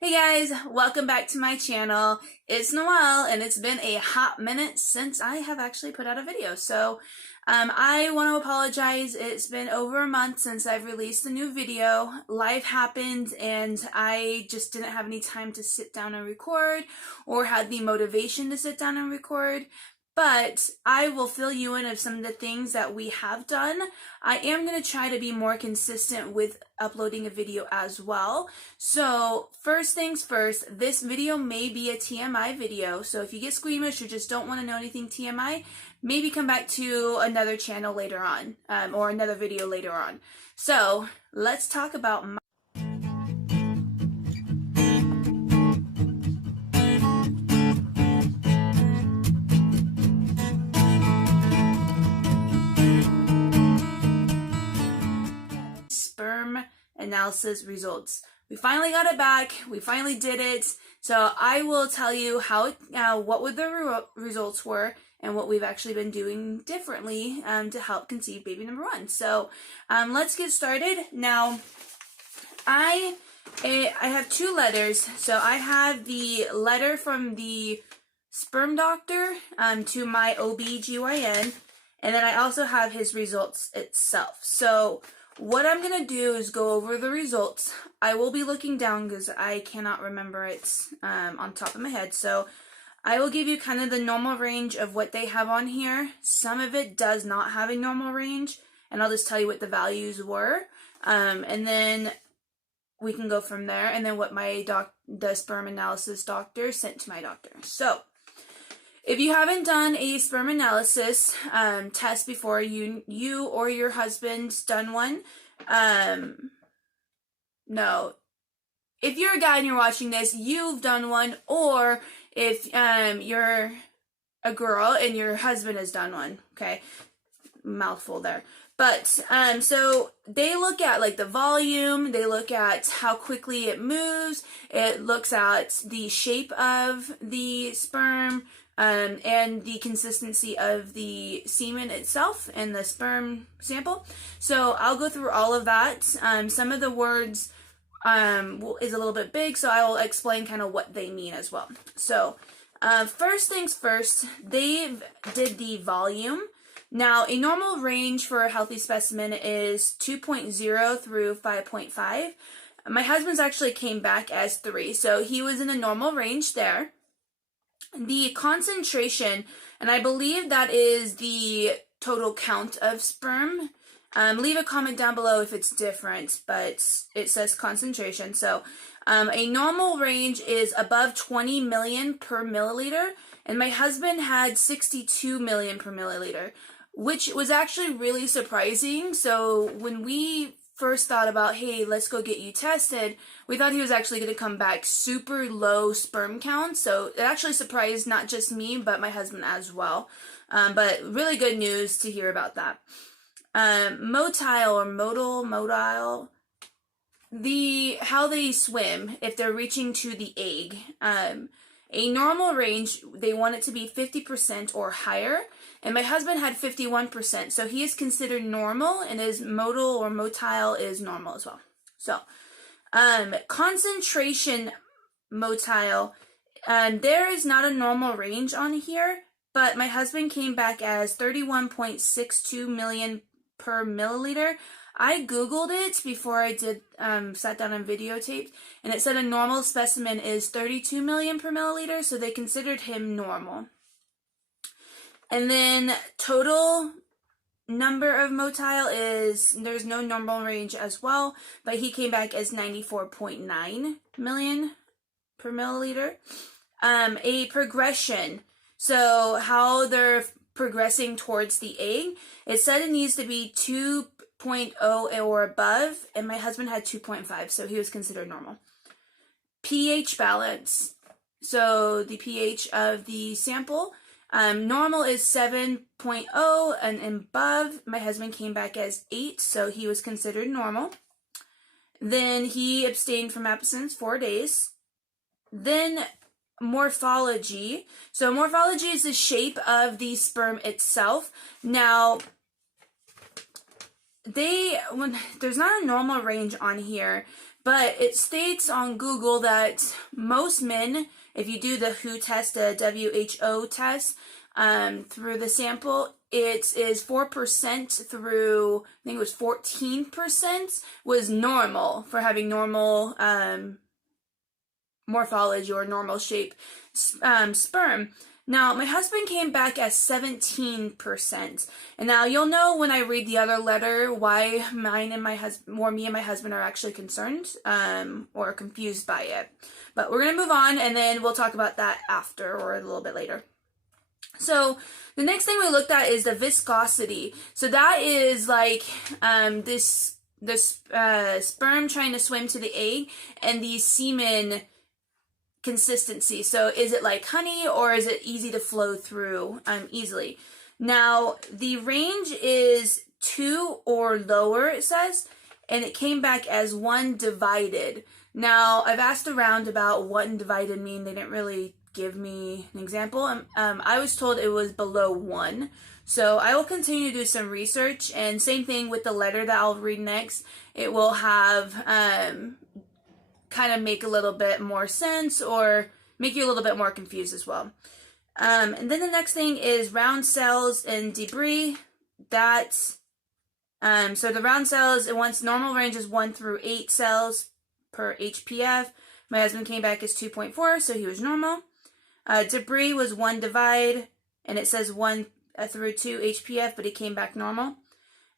Hey guys, welcome back to my channel. It's Noelle and it's been a hot minute since I have actually put out a video. So I want to apologize. It's been over a month since I've released a new video. Life happened and I just didn't have any time to sit down and record or had the motivation to sit down and record. But I will fill you in of some of the things that we have done. I am going to try to be more consistent with uploading a video as well. So first things first, this video may be a TMI video. So if you get squeamish or just don't want to know anything TMI, maybe come back to another channel later on or another video later on. So let's talk about my sperm analysis results. We finally got it back. We finally did it. So I will tell you what the results were and what we've actually been doing differently to help conceive baby number one. So let's get started. Now, I have two letters. So I have the letter from the sperm doctor to my OB/GYN, and then I also have his results itself. So what I'm going to do is go over the results. I will be looking down because I cannot remember it on top of my head. So I will give you kind of the normal range of what they have on here. Some of it does not have a normal range, and I'll just tell you what the values were. And then we can go from there. And then what the sperm analysis doctor sent to my doctor. So if you haven't done a sperm analysis test before, you or your husband's done one, no. If you're a guy and you're watching this, you've done one, or if you're a girl and your husband has done one, okay? Mouthful there. But, so they look at like the volume, they look at how quickly it moves, it looks at the shape of the sperm, and the consistency of the semen itself and the sperm sample. So I'll go through all of that. Some of the words is a little bit big, so I will explain kind of what they mean as well. So first things first, they did the volume. Now, a normal range for a healthy specimen is 2.0 through 5.5. My husband's actually came back as 3, so he was in the normal range there. The concentration, and I believe that is the total count of sperm. Leave a comment down below if it's different, but it says concentration. So a normal range is above 20 million per milliliter, and my husband had 62 million per milliliter, which was actually really surprising. So when we first thought about, hey, let's go get you tested, we thought he was actually going to come back super low sperm count. So it actually surprised not just me, but my husband as well. But really good news to hear about that. Motile or motile, how they swim if they're reaching to the egg. A normal range, they want it to be 50% or higher, and my husband had 51%, so he is considered normal, and his motile or motile is normal as well. So, concentration motile, there is not a normal range on here, but my husband came back as 31.62 million per milliliter. I googled it before I did sat down and videotaped, and it said a normal specimen is 32 million per milliliter, so they considered him normal. And then total number of motile is, there's no normal range as well, but he came back as 94.9 million per milliliter. A progression, so how they're progressing towards the egg, it said it needs to be 2.0 or above, and my husband had 2.5, so he was considered normal. pH balance, so the pH of the sample, normal is 7.0 and above. My husband came back as 8, so he was considered normal. Then he abstained from abstinence 4 days. Then morphology. So morphology is the shape of the sperm itself. Now, there's not a normal range on here, But it states on Google that most men, if you do the WHO test, the WHO test, through the sample, it is 4% through, I think it was 14% was normal for having normal morphology or normal shape sperm. Now, my husband came back as 17%. And now you'll know when I read the other letter why me and my husband are actually concerned or confused by it. But we're going to move on, and then we'll talk about that after or a little bit later. So the next thing we looked at is the viscosity. So that is like this sperm trying to swim to the egg and the semen consistency. So is it like honey, or is it easy to flow through easily? Now the range is 2 or lower, it says, and it came back as 1 divided. Now I've asked around about what divided mean. They didn't really give me an example. I was told it was below 1. So I will continue to do some research, and same thing with the letter that I'll read next. It will have kind of make a little bit more sense or make you a little bit more confused as well. And then the next thing is round cells and debris. That's so the round cells, once normal range is 1 through 8 cells per HPF. My husband came back as 2.4, so he was normal. Debris was 1 divide, and it says 1 through 2 HPF, but he came back normal.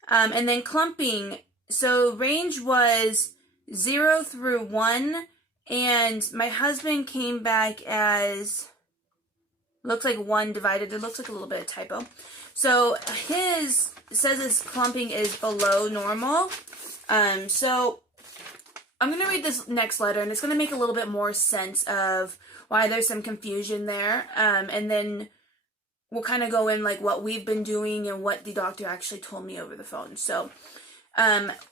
And then clumping, so range was 0 through 1, and my husband came back as, looks like 1 divided. It looks like a little bit of typo. So it says his clumping is below normal. So I'm going to read this next letter, and it's going to make a little bit more sense of why there's some confusion there. And then we'll kind of go in like what we've been doing and what the doctor actually told me over the phone. So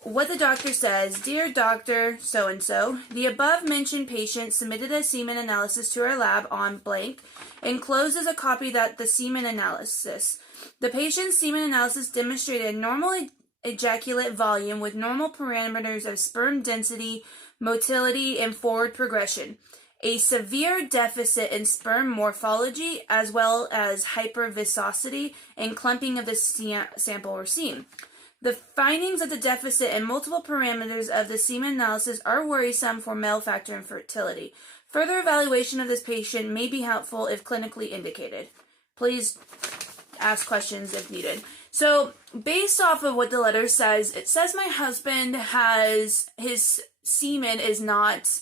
what the doctor says: Dear Dr. So-and-so, the above mentioned patient submitted a semen analysis to our lab on blank, encloses a copy that the semen analysis. The patient's semen analysis demonstrated normal ejaculate volume with normal parameters of sperm density, motility, and forward progression. A severe deficit in sperm morphology, as well as hyperviscosity and clumping of the sample were seen. The findings of the deficit in multiple parameters of the semen analysis are worrisome for male factor infertility. Further evaluation of this patient may be helpful if clinically indicated. Please ask questions if needed. So, based off of what the letter says, it says my husband has, his semen is not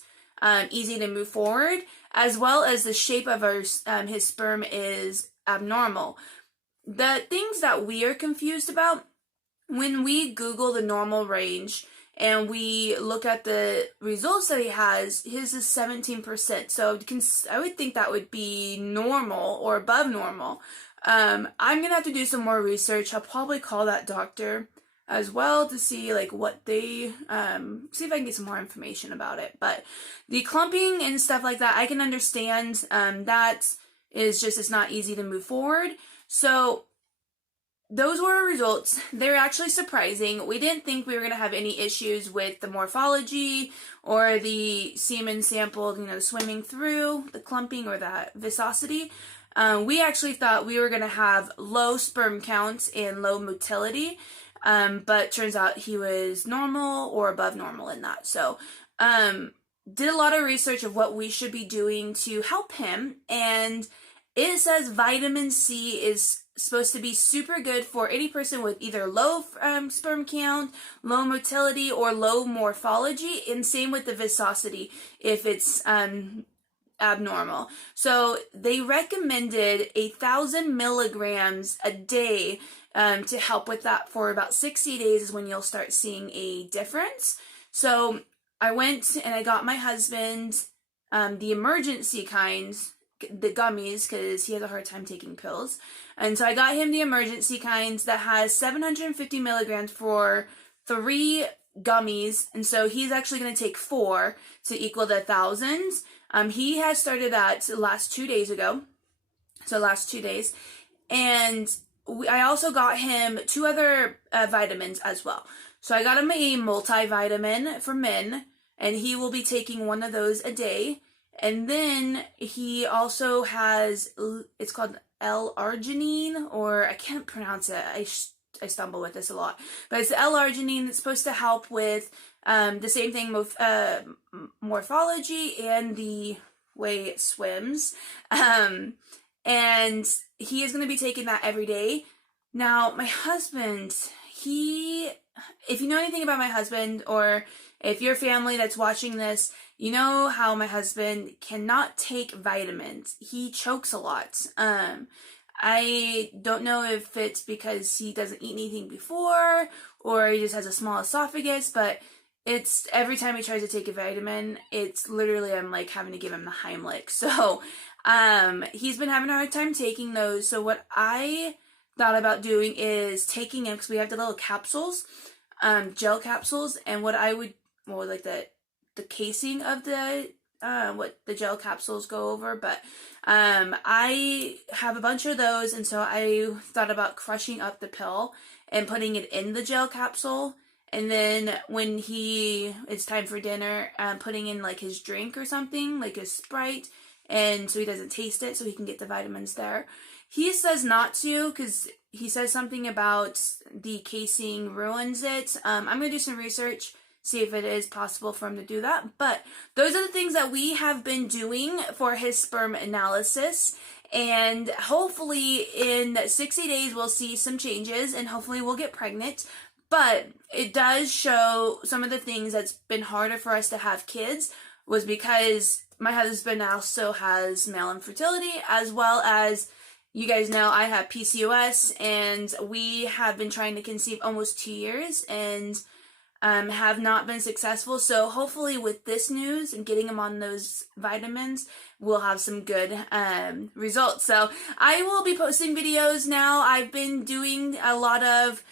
easy to move forward, as well as the shape of his sperm is abnormal. The things that we are confused about, when we Google the normal range and we look at the results that he has, his is 17%. So I would think that would be normal or above normal. I'm going to have to do some more research. I'll probably call that doctor as well to see like what they, see if I can get some more information about it. But the clumping and stuff like that, I can understand. That is just, it's not easy to move forward. So those were our results. They're actually surprising. We didn't think we were going to have any issues with the morphology or the semen sample, swimming through, the clumping or the viscosity. We actually thought we were going to have low sperm counts and low motility, but turns out he was normal or above normal in that. So, did a lot of research of what we should be doing to help him, and it says vitamin C is supposed to be super good for any person with either low sperm count, low motility, or low morphology, and same with the viscosity if it's abnormal. So they recommended 1,000 milligrams a day to help with that for about 60 days is when you'll start seeing a difference. So I went and I got my husband the emergency kinds, the gummies, because he has a hard time taking pills. And so I got him the emergency kinds that has 750 milligrams for 3 gummies. And so he's actually going to take 4 to equal the thousands. He has started that last 2 days ago. So last 2 days. And I also got him 2 other vitamins as well. So I got him a multivitamin for men. and he will be taking one of those a day. And then he also has, it's called L-arginine, or I can't pronounce it. I stumble with this a lot, but it's the L-arginine that's supposed to help with the same thing with morphology and the way it swims. And he is going to be taking that every day. Now, my husband, if you know anything about my husband, or if you're family that's watching this, you know how my husband cannot take vitamins. He chokes a lot. I don't know if it's because he doesn't eat anything before, or he just has a small esophagus, but it's every time he tries to take a vitamin, it's literally, I'm like having to give him the Heimlich. So, he's been having a hard time taking those. So what I thought about doing is taking him, because we have the little capsules, gel capsules, and what I would, well, like the casing of the, what the gel capsules go over, but, I have a bunch of those, and so I thought about crushing up the pill and putting it in the gel capsule, and then when it's time for dinner, putting in like his drink or something, like his Sprite, and so he doesn't taste it, so he can get the vitamins there. He says not to, because he says something about the casing ruins it. I'm going to do some research, see if it is possible for him to do that. But those are the things that we have been doing for his sperm analysis. And hopefully in 60 days we'll see some changes, and hopefully we'll get pregnant. But it does show some of the things that's been harder for us to have kids was because my husband also has male infertility, as well as, you guys know, I have PCOS, and we have been trying to conceive almost 2 years and have not been successful. So hopefully with this news and getting him on those vitamins, we'll have some good results. So I will be posting videos now. I've been doing a lot of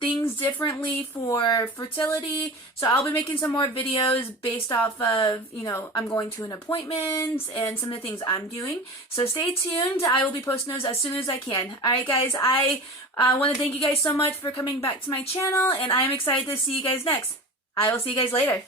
things differently for fertility, so I'll be making some more videos based off of, I'm going to an appointment and some of the things I'm doing. So stay tuned. I will be posting those as soon as I can. Alright guys, I want to thank you guys so much for coming back to my channel, and I'm excited to see you guys next. I will see you guys later.